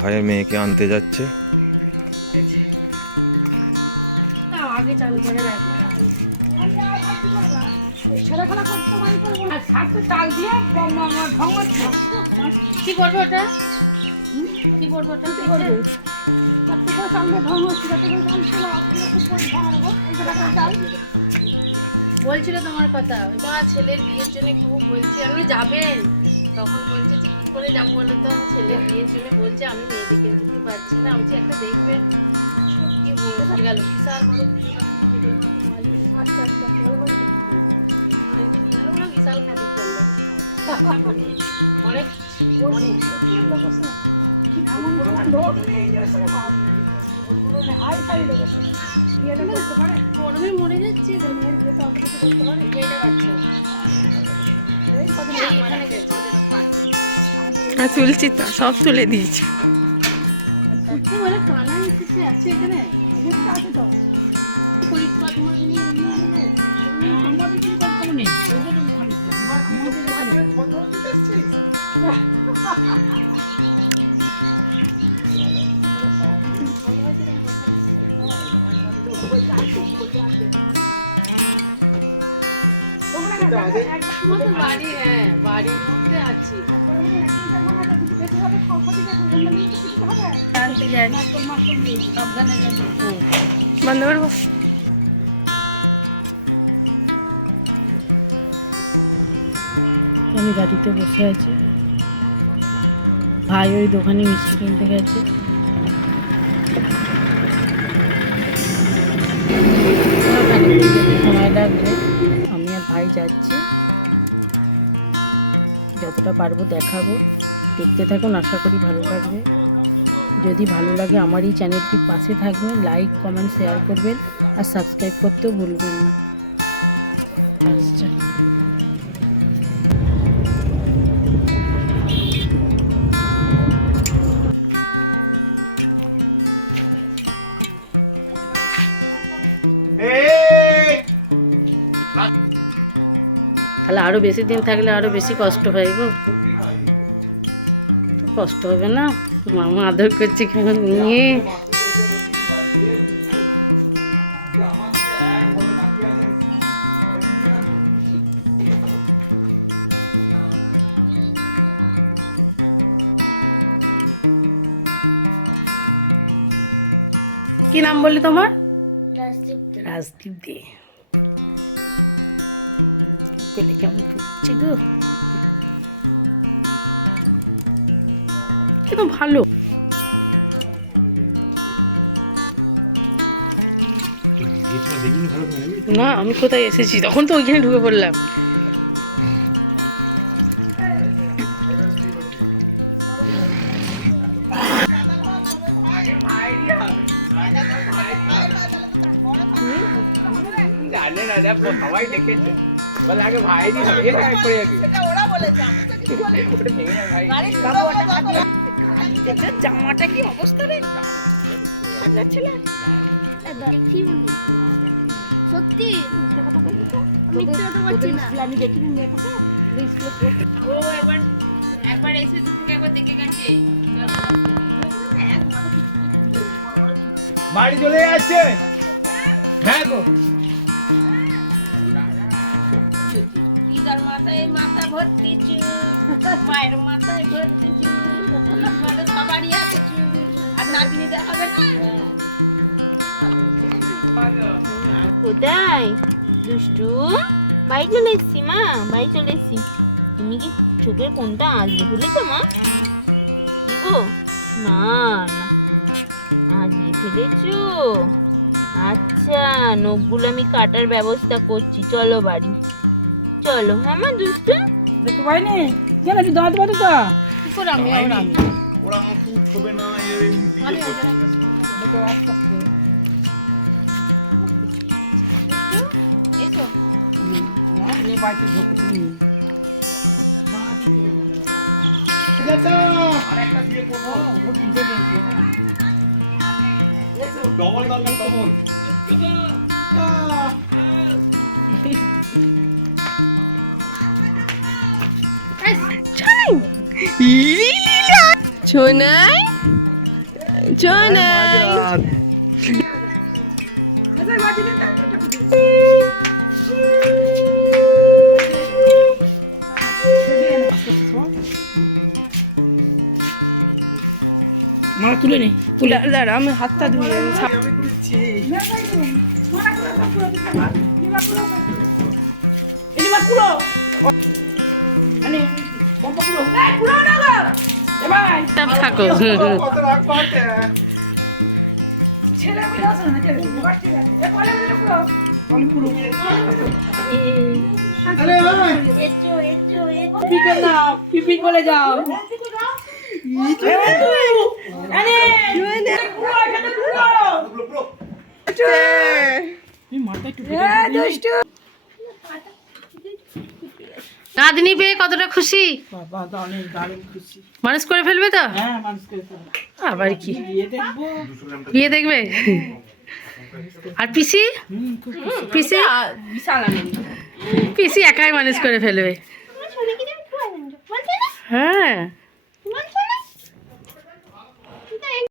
ভাইয়ের মেয়েকে আনতে যাচ্ছে। ওটা? করবে বলছিল তোমার কথা। তোমার ছেলের বিয়ের জন্য খুব বলছে আমি যাবেন। তখন বলছে করে যাব বলে তো? ছেলের বিয়ের জন্য বলছে, আমি মেয়েদিকে দিতে পারছি না। আমি একটা দেখবেন কি গেল। বিশাল আচ্ছা আচ্ছা বিশাল খাতির করল। যাচ্ছে পাচ্ছে মানে আছে এখানে আছে তো পরিষ্কার তোমার নিয়ে নিয়ে আমাদের বন্ধ করব? আমি গাড়িতে বসে আছি। ভাই ওই দোকানে মিষ্টি কিনতে গেছে। সময় লাগবে। ভাই যাচ্ছি। যতটা পারব দেখাবো। দেখতে থাকুন, আশা করি ভালো লাগবে। যদি ভালো লাগে আমার এই চ্যানেলটির পাশে থাকবেন লাইক কমেন্ট শেয়ার করবেন, আর সাবস্ক্রাইব করতেও ভুলবেন না। আচ্ছা তাহলে আরও বেশি দিন থাকলে আরও বেশি কষ্ট হয় গো। কষ্ট হবে না? মামা আদর করছে কেন নিয়ে? কি নাম বললি তোমার? রাজদীপ দে। পেলে কেমন ফুটছে গো কিন্তু ভালো না আমি কোথায় এসেছি তখন তো ওইখানে ঢুকে পড়লাম জানে না দেখ সবাই দেখেছে বলে ভাই দি যাবি ওরা বলেছে ওটা ভেঙে যাবে ভাই। জামাটা কি অবস্থা রে? সত্যি? মিথ্যে কথা বলছি না। আমি দেখিনি মেয়েটাকে ও একবার একবার এসে থেকে একবার দেখে গেছে। বাড়ি চলে যাচ্ছে। হ্যাঁ গো। মাথায় মাথা ভর্তি মাথায় ভর্তি সবারই আছে দেখাবে কোথায়? দুষ্টু, বাড়ি চলে এসছি মা, বাড়ি চলে এসছি। তুমি কি চোখের কোনটা আজকে ফেলেছো মা? গো? না না। আজকে ফেলেছো? আচ্ছা নখগুলো আমি কাটার ব্যবস্থা করছি, চলো বাড়ি। চলো হ্যাঁ মা দুষ্টু দেখতে পাইনি? কেন তুই দাঁত বাতো তো কি করে আমি আর আমি ওরা আমাকে উঠবে না এমনি আমি দেখো আস্তে আস্তে। এসো। হুম, বাড়িতে ঢুকো তুমি। বাঁ দিকে আর একটা বিয়ে করব। ও ও খিদে হ্যাঁ। ডবল দরকার ডবল। সোনাই জয় মা তুলে নে তুলে। দাঁড়া আমি হাতটা ধুয়ে আমি থাকো পিপি করে যাও মাথায় নাতনি পেয়ে কতটা খুশি? বাবা দারুণ দারুণ খুশি। মানুষ করে ফেলবে তো? হ্যাঁ মানুষ করে ফেলব। আবার কি? বিয়ে দেখব। বিয়ে দেখবে? আর পিসি? পিসি? পিসি একাই মানুষ করে ফেলবে। হ্যাঁ।